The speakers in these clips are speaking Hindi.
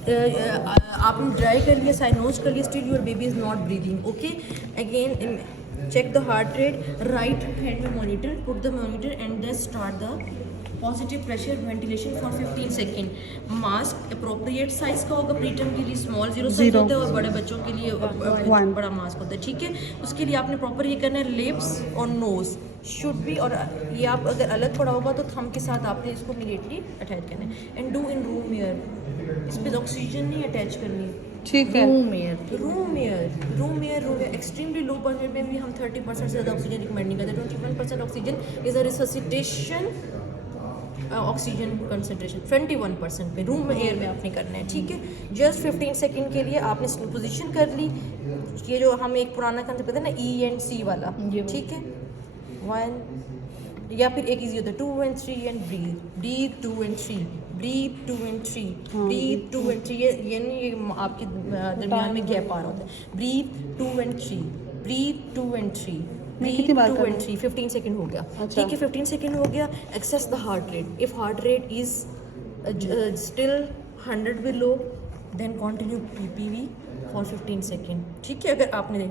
आपने ड्राई कर लिया, साइनोज कर लिया, still your baby is not breathing. Okay, again check the heart rate, right hand में monitor, put the monitor and then start the positive pressure ventilation for 15 second. Mask appropriate size का होगा, प्रीटर्म के लिए स्मॉल 0 साइज होता है और बड़े बच्चों के लिए बड़ा मास्क होता है. ठीक है, उसके लिए आपने प्रॉपर ये करना है. लिप्स और नोज शुड बी, और ये आप अगर अलग पड़ा होगा तो थंब के साथ आपने इसको इमीडिएटली अटैच करना है. And do in room air, इस पर ऑक्सीजन नहीं अटैच करनी. ठीक है. Room air extremely low budget में भी हम 30% से ज़्यादा ऑक्सीजन रिकमेंड नहीं करते. 21% oxygen is a resuscitation oxygen concentration. 21% पे रूम एयर में आपने करना है. ठीक है, जस्ट 15 सेकेंड के लिए आपने पोजीशन कर ली. ये जो हम एक पुराना कंसेप्ट कहते हैं ना, E&C वाला. ठीक है, 1 या फिर एक इजी होता है 2 and 3 and breathe 2 and 3, breathe 2 and 3, breathe 2 and 3. ये नहीं, ये आपके दरमियान में गैप आ रहा होता है. Breath 2 and 3, breathe 2 and 3, breathe 2 and 3. 15 second हो गया. ठीक है, 15 सेकेंड हो गया. Assess the heart rate. If heart rate is still 100 below, then continue PPV for 15 second. ठीक है, अगर आपने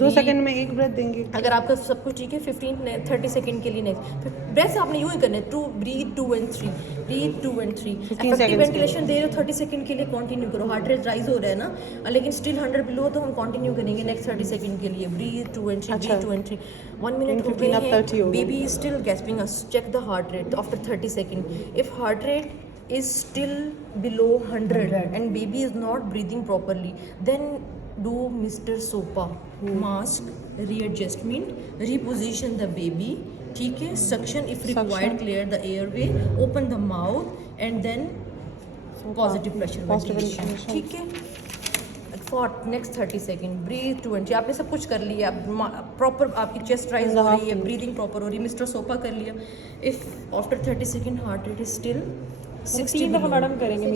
2 सेकंड में एक ब्रेथ देंगे. अगर आपका सब कुछ ठीक है, 15-30 सेकंड के लिए नेक्स्ट ब्रेथ आपने यूँ ही करना है. 2 breathe 2 and 3, breathe 2 and 3. Effective ventilation दे रहे हो 30 सेकंड के लिए, कंटिन्यू करो. हार्ट रेट राइज हो रहा है ना, लेकिन स्टिल 100 बिलो, तो हम कंटिन्यू करेंगे नेक्स्ट 30 सेकंड के लिए. Breath 2 and 3, breathe 2 and 3. 1 minute हो गए हैं. Baby is still gasping. Check the heart rate after 30 second. If heart rate is still below 100 and baby is not breathing properly, then do Mr. SOPA mask readjustment, reposition the baby. ठीक है, suction if required, clear the airway, open the mouth and then positive pressure ventilation. ठीक है, for next 30 second breath 2 and 3. आपने सब कुछ कर लिया. प्रॉपर आपकी चेस्ट राइज हो रही है, ब्रीदिंग प्रॉपर हो रही है. मिस्टर सोपा कर लिया. If after 30 second heart rate is still 60 दफा मैडम करेंगे.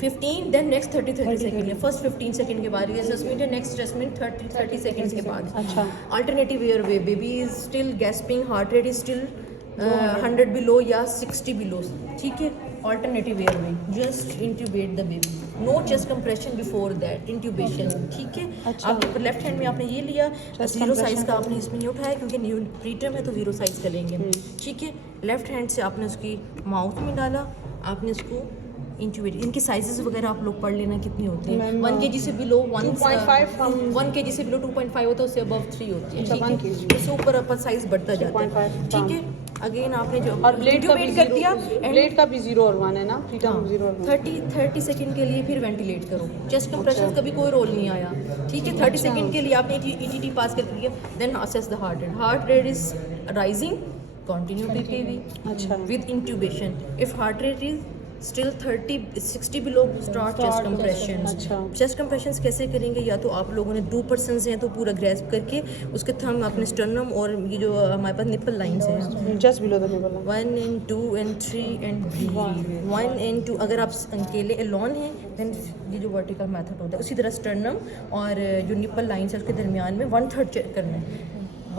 15 then next 30 second. First 15 second के बाद एडजस्टमेंट है, नेक्स्ट एडजस्टमेंट 30 सेकेंड्स के बाद. अच्छा, alternative airway. Baby is still gasping, heart rate is still 100 below या 60 बिलो. ठीक है, alternative airway. Just intubate the baby. No chest compression before that intubation. ठीक है, आपके लेफ्ट हैंड में आपने ये लिया. 0 साइज का आपने इसमें नहीं उठाया क्योंकि न्यू प्रीटर्म है तो 0 साइज का लेंगे. ठीक है, लेफ्ट हैंड से आपने उसकी माउथ में डाला. आपने उसको इंट्यूबेट. इनकी साइजेस वगैरह आप लोग पढ़ लेना कितनी होती है. 1 kg से बिलो 1 kg से बिलो 2.5 होता है, उससे अबव 3 होती है. ठीक है, उससे ऊपर अपर साइज बढ़ता जाता है. ठीक है, अगेन आपने जो और ब्लेड का भी कर दिया, ब्लेड का भी 0 और 1 है ना, प्रीटर्म 0 और 1. 30 सेकंड के लिए फिर वेंटिलेट करो. चेस्ट कंप्रेशन का भी कोई रोल नहीं आया. ठीक है, 30 सेकंड के लिए आपने ETT पास कर लिया. Then assess the heart rate. Heart rate is rising, continue PPV. अच्छा, with intubation. If heart rate is still 60 below, start chest compression. Chest compression कैसे करेंगे? या तो आप लोगों ने 2% हैं तो पूरा ग्रैस्प करके उसके थंब अपने स्टर्नम और ये जो हमारे पास निपल लाइंस हैं, just below the nipple, 1 and 2 and 3 and 1 and 2. अगर आप अकेले एलोन हैं देन ये जो वर्टिकल मेथड होता है, उसी तरह स्टर्नम और जो निपल लाइंस है उसके दरमियान में 1/3 चेक करना है.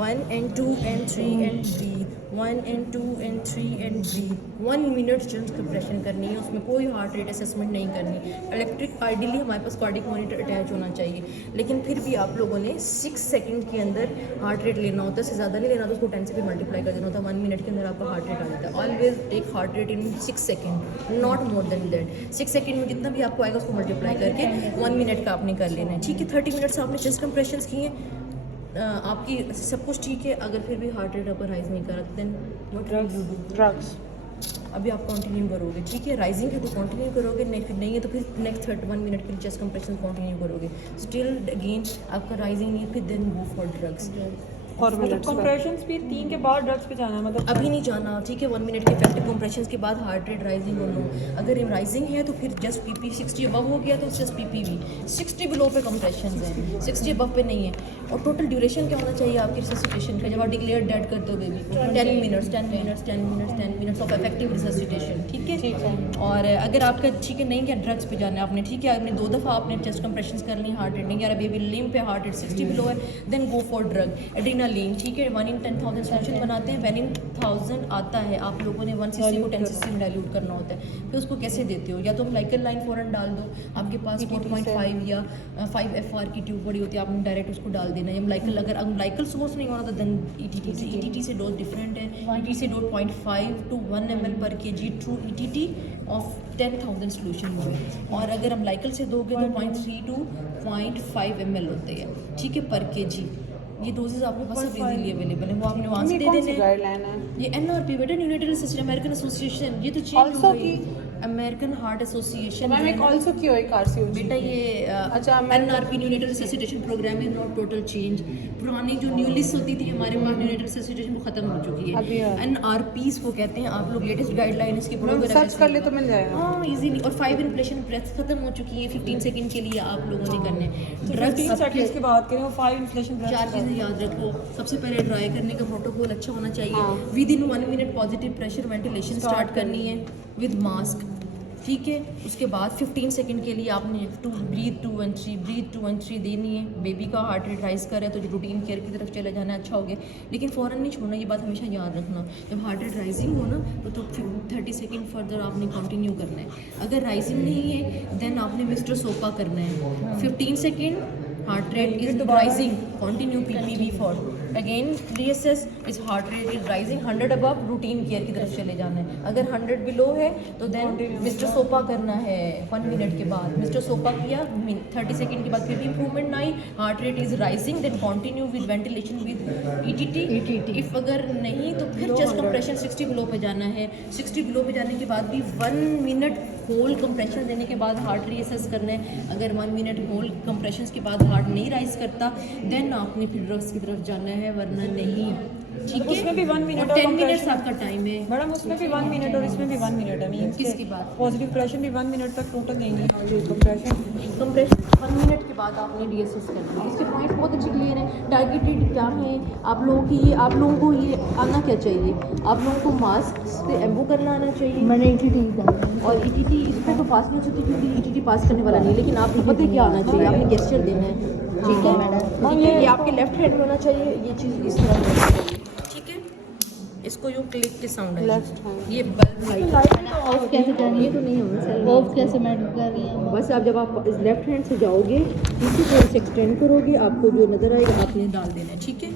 1 and 2 and 3 and breathe. 1 and 2 and 3 and breathe. 1 minute chest compression करनी है. उसमें कोई हार्ट रेट असेसमेंट नहीं करनी. इलेक्ट्रिक आइडियली हमारे पास कार्डिक मॉनिटर अटैच होना चाहिए, लेकिन फिर भी आप लोगों ने 6 सेकंड के अंदर हार्ट रेट लेना होता है. इससे ज़्यादा नहीं लेना, तो उसको 10 से भी मल्टीप्लाई कर देना होता है. 1 मिनट के अंदर आपका हार्ट रेट आ जाता है. Always take heart rate in 6 second, not more than that. 6 second में जितना भी आपको आएगा उसको मल्टीप्लाई करके 1 मिनट का आपने कर लेना है. ठीक है, 30 मिनट्स आपने चेस्ट कंप्रेशंस किए. आपकी सब कुछ ठीक है. अगर फिर भी हार्ट रेट अपर राइज नहीं करा देन ड्रग्स अभी आप कंटिन्यू करोगे. ठीक है, राइजिंग है तो कंटिन्यू करोगे, नहीं है तो फिर नेक्स्ट 31 मिनट के लिए चेस्ट कंप्रेशन कंटिन्यू करोगे. स्टिल अगेन आपका राइजिंग नहीं, फिर देन गो फॉर ड्रग्स. और कंप्रेशंस फिर 3 के बाद ड्रग्स पे जाना है, मतलब अभी नहीं जाना. ठीक है, 1 मिनट के इफेक्टिव कंप्रेशंस के बाद हार्ट रेट राइजिंग हो लो. अगर राइजिंग है तो फिर जस्ट PP 60 अबव हो गया तो जस्ट PPV. 60 बिलो पे कंप्रेशन है, 60 अबव पे नहीं है. और टोटल ड्यूरेशन क्या होना चाहिए आपकी रिससिटेशन का जब आप डिक्लेयर डेड करते हो baby? 10 minutes of effective resuscitation. ठीक है, और अगर आपका ठीक है नहीं क्या ड्रग्स पे जाना है आपने. ठीक है, आपने 2 दफ़ा आपने चेस्ट कंप्रेशन कर ली, हार्ट रेट नहीं आ रहा, बेबी लिम्ब पे हार्ट रेट 60 बिलो है, then go for drug. Adrenal adrenaline, ठीक है, 1 in 10,000 सोल्यूशन बनाते हैं। 1 in 1000 आता है, आप लोगों ने 1 cc को 10 cc में डाइल्यूट करना होता है। फिर उसको कैसे देते हो, या तो ग्लाइकल लाइन फ़ौरन डाल दो, आपके पास 4.5 या 5 FR की ट्यूब बड़ी होती है, आपने डायरेक्ट उसको डाल देना है। ग्लाइकल, अगर ग्लाइकल सोर्स नहीं हो रहा तो देन ETT से डोज डिफरेंट है। ETT से dose 0.5 to 1 ml per kg through ETT of 10,000 solution हुए। और अगर हम ग्लाइकल से दोगे तो 0.3 to 0.5 ml होते हैं, ठीक है, पर kg। ये डोजेज आपके पास सब इजीली अवेलेबल है, वो आपने वहाँ से दे देने हैं। गाइडलाइन है ये NRP बेटा, यूनाइटेड स्टेट्स अमेरिकन एसोसिएशन, ये तो चेंज हो गई, अमेरिकन हार्ट एसोसिएशन। मैम एक ऑल्सो की हुई RCOG बेटा ये अच्छा, NRP united resuscitation program is not total change. पुरानी जो न्यू लिस्ट होती थी हमारे पास यूनाइटेड रिससिटेशन, वो खत्म हो चुकी अभी है। है। NRPs को कहते हैं, आप लोग लेटेस्ट गाइडलाइन इसकी पढ़ोगे, सर्च कर ले तो मिल जाएगा। हाँ इजीली। और 5 इन्फ्लेशन ब्रेथ खत्म हो चुकी है, 15 सेकंड के लिए आप लोगों ने करने तो ड्रग्स। 15 सेकंड्स की बात करें, वो 5 इन्फ्लेशन 4 चीज़ें याद रखो। सबसे पहले ड्राई करने का प्रोटोकॉल अच्छा होना चाहिए। With in 1 minute positive pressure ventilation start करनी है विद मास्क, ठीक है। उसके बाद 15 सेकंड के लिए आपने ब्रीथ 2 and 3 ब्रीथ 2 and 3 देनी है। बेबी का हार्ट रेट राइज कर रहा है तो रूटीन केयर की तरफ चले जाना, अच्छा हो गया, लेकिन फ़ौरन नहीं छोड़ना, ये बात हमेशा याद रखना। जब हार्ट रेट राइजिंग हो ना तो 30 सेकंड फर्दर आपने कंटिन्यू करना है। अगर राइजिंग नहीं है देन आपने मिस्टर सोपा करना है। 15 second heart rate is rising, continue PPV for again reassess is heart rate is rising 100 above, routine care की तरफ चले जाना है। अगर 100 बिलो है तो देन मिस्टर सोपा करना है 1 मिनट के बाद। मिस्टर सोपा किया 30 सेकंड के बाद फिर भी इंप्रूवमेंट ना आई, heart rate is rising, then continue with ventilation with ETT। If अगर नहीं तो फिर चेस्ट कंप्रेशन 60 बिलो पे जाना है। 60 बिलो पे जाने के बाद भी 1 मिनट होल कंप्रेशन देने के बाद हार्ट रीअसेस करना है। अगर 1 मिनट होल कंप्रेशन के बाद हार्ट नहीं राइज करता देन आपने फिर ड्रग्स की तरफ जाना है, वरना नहीं, ठीक है। उसमें भी 1 मिनट 10 मिनट्स आपका टाइम है मैडम, उसमें भी 1 मिनट और इसमें भी 1 मिनट है। मींस किसकी बात? पॉजिटिव प्रेशर भी 1 मिनट तक टोटल देंगे। कंप्रेशन 1 मिनट के बाद आपने रीअसेस करना है। इसके पॉइंट्स बहुत अच्छे क्लियर हैं। टारगेटेड क्या है आप लोगों की, ये आप लोगों को ये आना क्या चाहिए, आप लोगों को मास्क पे एम्बो करना आना चाहिए। मैंने ETT और ETT इसमें तो पास नहीं हो सकती क्योंकि ETT पास करने वाला नहीं, लेकिन आपको पता है क्या आना चाहिए, आपने गेस्चर देना है, ठीक है मैडम। ये आपके लेफ्ट हैंड में होना चाहिए, ये चीज़ इस तरह होना चाहिए, ठीक है। इसको यूँ क्लिक के साउंड है, ये बल्ब लाइट ऑफ कैसे करनी है, तो नहीं होना सर, ऑफ कैसे मैडम कर रही हैं। बस आप जब आप लेफ्ट हैंड से जाओगे पीछे थोड़ा सा एक्सटेंड करोगे, आपको जो नज़र आएगा आपने डाल देना है, ठीक है,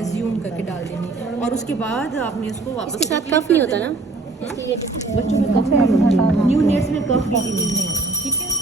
एज्यूम करके डाल देनी है। और उसके बाद आपने उसको वापस इसके साथ कफ नहीं होता ना? बच्चों में कफ नहीं होता, न्यू नेट्स में कफ नहीं होता, ठीक है।